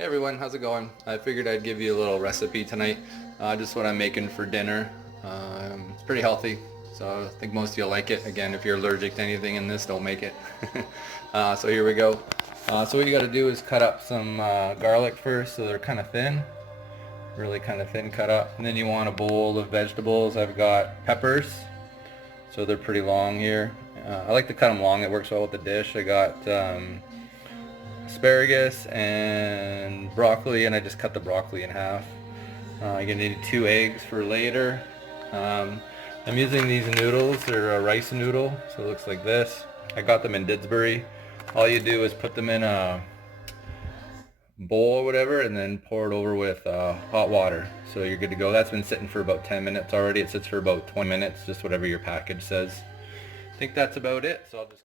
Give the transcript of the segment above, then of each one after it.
Hey everyone, how's it going? I figured I'd give you a little recipe tonight, just what I'm making for dinner. It's pretty healthy, so I think most of you will like it. Again, if you're allergic to anything in this, don't make it. So here we go. So what you got to do is cut up some garlic first, so they're kind of thin, really kind of thin cut up. And then you want a bowl of vegetables. I've got peppers, so they're pretty long here. I like to cut them long, it works well with the dish. I got asparagus and broccoli, and I just cut the broccoli in half. You're gonna need 2 eggs for later. I'm using these noodles. They're a rice noodle, so it looks like this. I got them in Didsbury. All you do is put them in a bowl or whatever, and then pour it over with hot water. So you're good to go. That's been sitting for about 10 minutes already. It sits for about 20 minutes, just whatever your package says. I think that's about it. So I'll just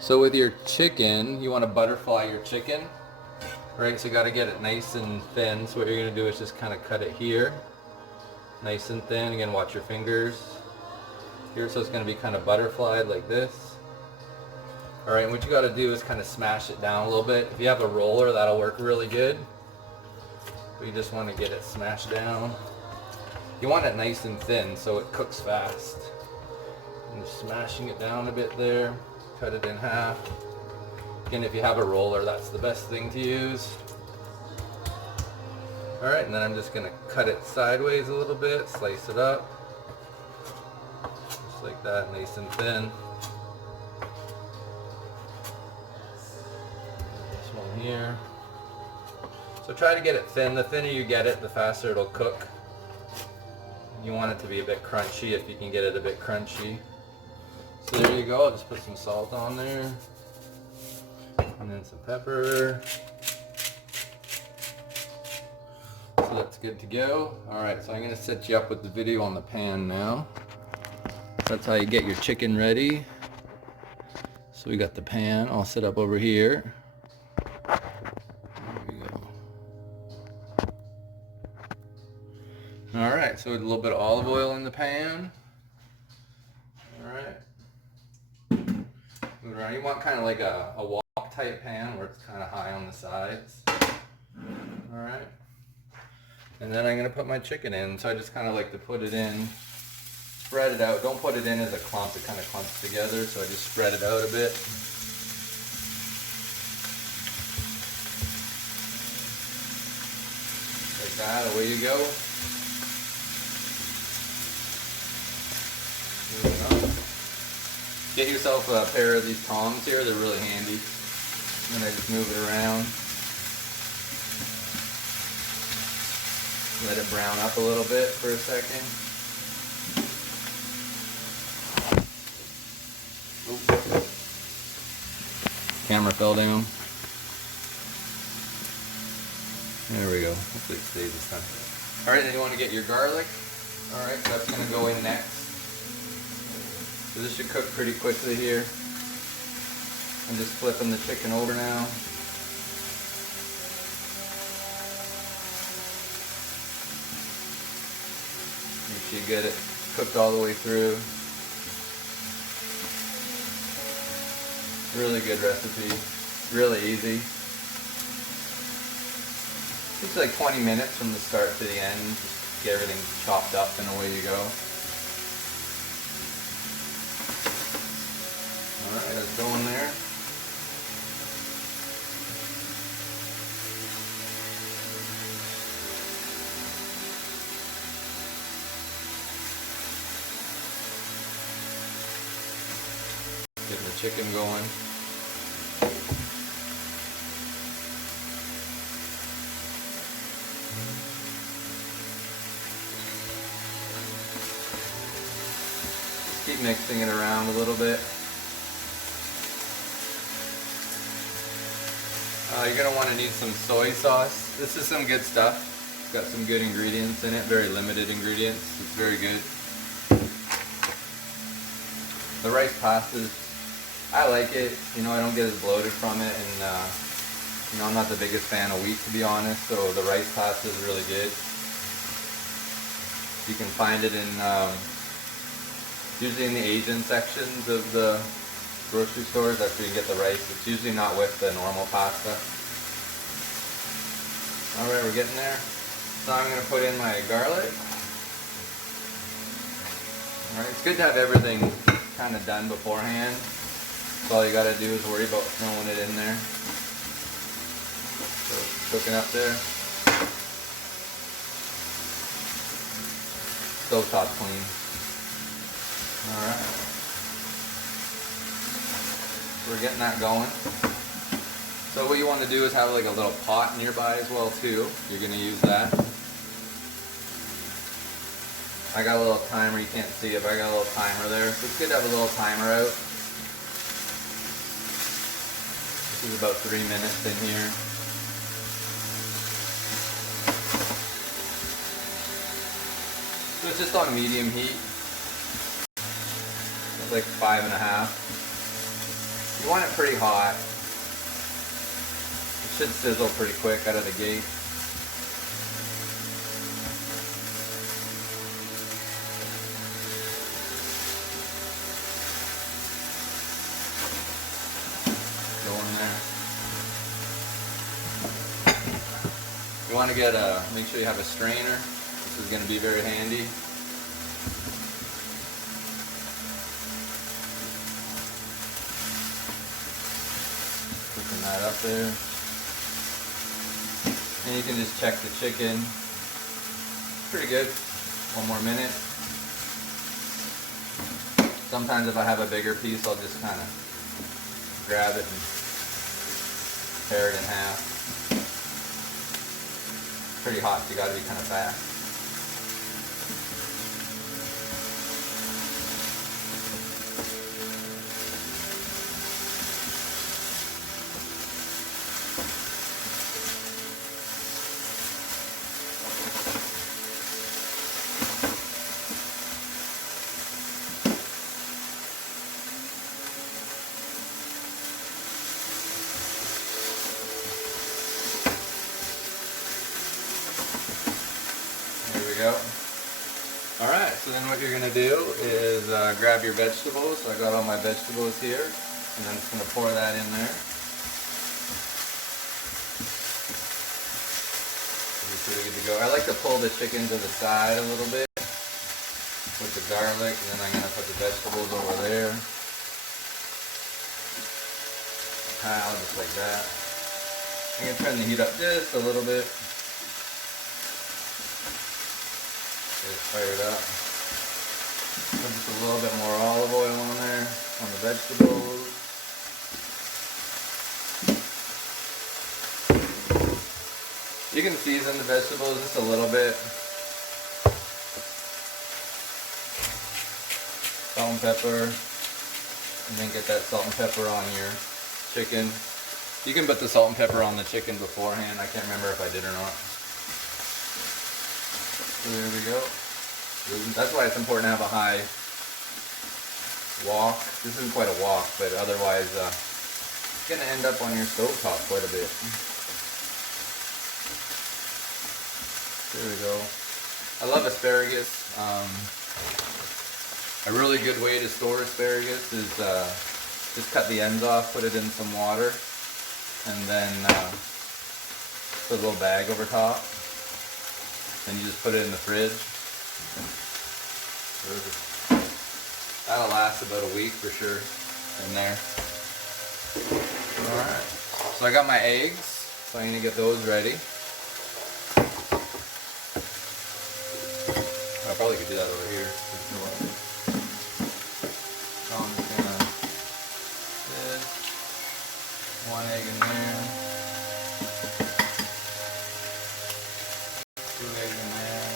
So with your chicken, you want to butterfly your chicken, right? So you got to get it nice and thin. So what you're going to do is just kind of cut it here, nice and thin. Again, watch your fingers here. So it's going to be kind of butterflied like this. All right, and what you got to do is kind of smash it down a little bit. If you have a roller, that'll work really good. But you just want to get it smashed down. You want it nice and thin so it cooks fast. And just smashing it down a bit there. Cut it in half. Again, if you have a roller, that's the best thing to use. Alright, and then I'm just going to cut it sideways a little bit, slice it up. Just like that, nice and thin. This one here. So try to get it thin. The thinner you get it, the faster it'll cook. You want it to be a bit crunchy if you can get it a bit crunchy. So there you go, I'll just put some salt on there, and then some pepper. So that's good to go. Alright, so I'm going to set you up with the video on the pan now. That's how you get your chicken ready. So we got the pan all set up over here. There we go. Alright, so a little bit of olive oil in the pan. Alright. You want kind of like a wok type pan where it's kind of high on the sides. Alright. And then I'm going to put my chicken in. So I just kind of like to put it in, spread it out. Don't put it in as a clump, it kind of clumps together. So I just spread it out a bit. Like that, away you go. Get yourself a pair of these tongs here, they're really handy. And I just move it around. Let it brown up a little bit for a second. Oop. Camera fell down. There we go. Hopefully it stays this time. Alright, then you want to get your garlic. Alright, so that's going to go in next. So this should cook pretty quickly here. I'm just flipping the chicken over now. Make sure you get it cooked all the way through. Really good recipe. Really easy. It's like 20 minutes from the start to the end. Just get everything chopped up and away you go. Alright, that's going there. Getting the chicken going. Just keep mixing it around a little bit. You're going to want to need some soy sauce. This is some good stuff. It's got some good ingredients in it, very limited ingredients. It's very good. The rice pastas, I like it. You know, I don't get as bloated from it, and you know, I'm not the biggest fan of wheat, to be honest, so the rice pasta is really good. You can find it in Usually in the Asian sections of the grocery stores, that's where you get the rice. It's usually not with the normal pasta. Alright, we're getting there. So I'm going to put in my garlic. Alright, it's good to have everything kind of done beforehand. So all you got to do is worry about throwing it in there. So it's cooking up there. Stovetop clean. Alright. We're getting that going. So what you want to do is have like a little pot nearby as well too. You're going to use that. I got a little timer, you can't see it, but I got a little timer there. So it's good to have a little timer out. This is about 3 minutes in here. So it's just on medium heat. It's like 5.5. You want it pretty hot. It should sizzle pretty quick out of the gate. Go in there. You want to get make sure you have a strainer. This is going to be very handy. Cooking that up there. And you can just check the chicken. Pretty good. One more minute. Sometimes if I have a bigger piece, I'll just kind of grab it and tear it in half. Pretty hot, so you got to be kind of fast. Go. Alright, so then what you're going to do is grab your vegetables. So I got all my vegetables here, and I'm just going to pour that in there. Be pretty good to go. I like to pull the chicken to the side a little bit with the garlic, and then I'm going to put the vegetables over there. Pile just like that. I'm going to turn the heat up just a little bit. Get it fired up. Put just a little bit more olive oil on there, on the vegetables. You can season the vegetables just a little bit. Salt and pepper. And then get that salt and pepper on your chicken. You can put the salt and pepper on the chicken beforehand. I can't remember if I did or not. So there we go. That's why it's important to have a high wok. This isn't quite a wok, but otherwise it's going to end up on your stovetop quite a bit. There we go. I love asparagus. A really good way to store asparagus is just cut the ends off, put it in some water, and then put a little bag over top. Then you just put it in the fridge. That'll last about a week for sure in there. Alright, so I got my eggs, so I need to get those ready. I probably could do that over here. So I'm just gonna put one egg in there. 2 eggs in there.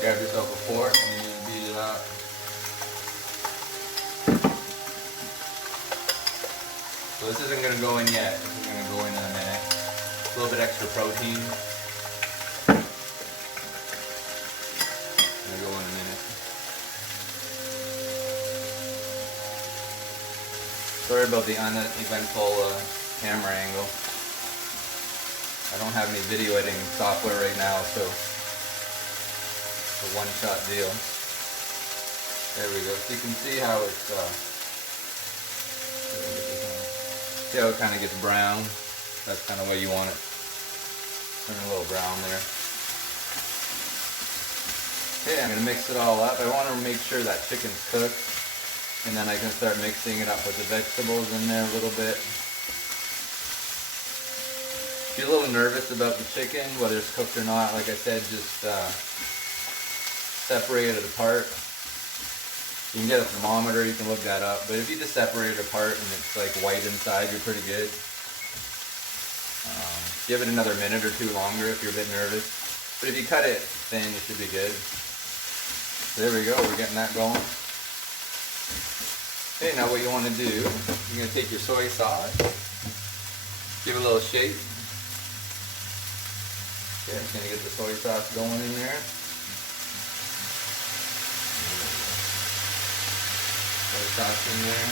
Grab yourself a fork and you just beat it up. So this isn't going to go in yet. This is going to go in a minute. A little bit extra protein. Gonna go in a minute. Sorry about the uneventful camera angle. I don't have any video editing software right now, so one-shot deal. There we go. So you can see how it's, see how it kind of gets brown. That's kind of what you want it. Turn a little brown there. Okay, I'm going to mix it all up. I want to make sure that chicken's cooked. And then I can start mixing it up with the vegetables in there a little bit. If you're a little nervous about the chicken, whether it's cooked or not, like I said, just separate it apart. You can get a thermometer, you can look that up. But if you just separate it apart and it's like white inside, you're pretty good. Give it another minute or two longer if you're a bit nervous. But if you cut it thin, you should be good. There we go, we're getting that going. Okay, now what you want to do, you're going to take your soy sauce, give it a little shake. Okay, I'm just going to get the soy sauce going in there. Soy sauce in there.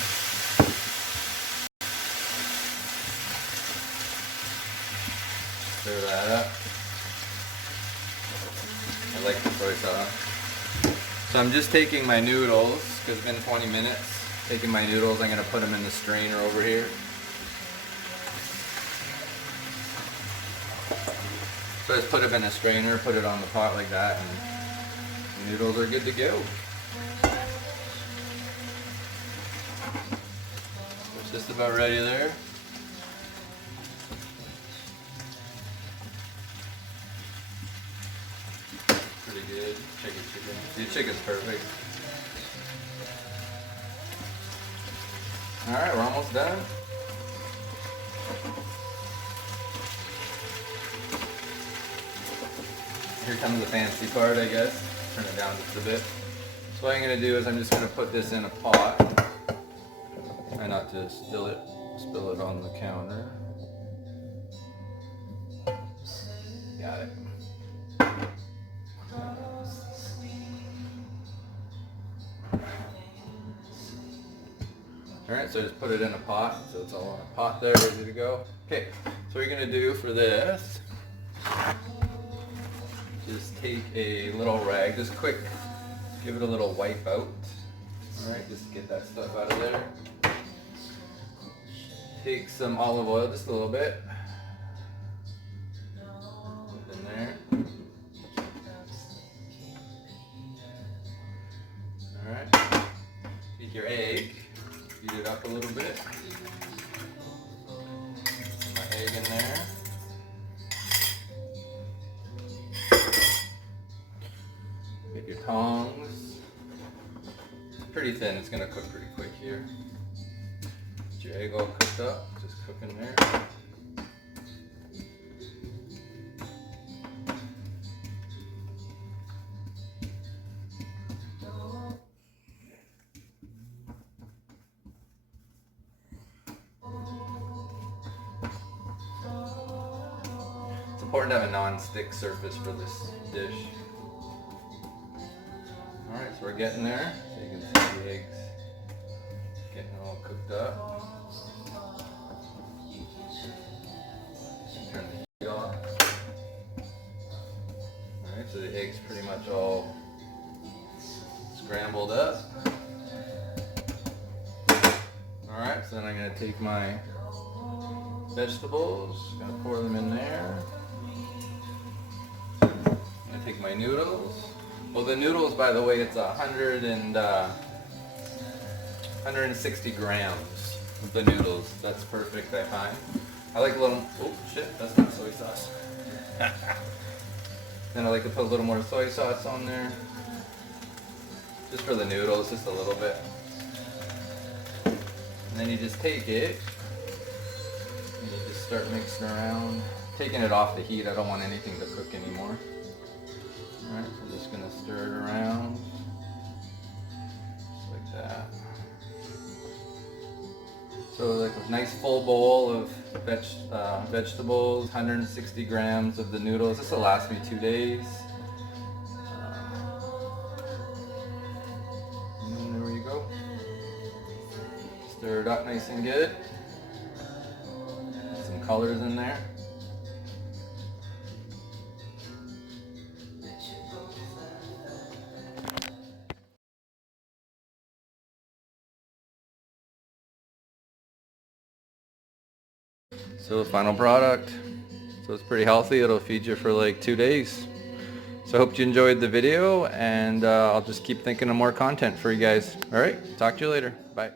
Stir that up. I like the soy sauce. So I'm just taking my noodles, because it's been 20 minutes. Taking my noodles, I'm going to put them in the strainer over here. So just put them in a strainer, put it on the pot like that, and the noodles are good to go. It's just about ready there. Pretty good. Chicken. The chicken's perfect. Alright, we're almost done. Here comes the fancy part, I guess. Turn it down just a bit. So what I'm going to do is I'm just going to put this in a pot. Try not to spill it on the counter. Got it. Alright, so just put it in a pot, so it's all in a pot there, ready to go. Okay, so what you're going to do for this, just take a little rag, just quick, give it a little wipe out. Alright, just get that stuff out of there. Take some olive oil, just a little bit. Put it in there. Alright, take your egg. Beat it up a little bit. Put my egg in there. Get your tongs. It's pretty thin, it's going to cook pretty quick here. Get your egg all cooked up, just cook in there. It's important to have a non-stick surface for this dish. Alright, so we're getting there. So you can see the eggs getting all cooked up. Turn the heat off. Alright, so the egg's pretty much all scrambled up. Alright, so then I'm going to take my vegetables, going to pour them in there. I'm going to take my noodles. Well, the noodles, by the way, it's 160 grams of the noodles. That's perfect, I find. I like a little, oh shit, that's not soy sauce. Then I like to put a little more soy sauce on there. Just for the noodles, just a little bit. And then you just take it, and you just start mixing around. Taking it off the heat, I don't want anything to cook anymore. Alright, so I'm just going to stir it around, just like that. So like a nice full bowl of vegetables, 160 grams of the noodles. This will last me 2 days. And then there we go. Stir it up nice and good. Some colors in there. So the final product. So it's pretty healthy. It'll feed you for like 2 days. So I hope you enjoyed the video, and I'll just keep thinking of more content for you guys. Alright, talk to you later. Bye.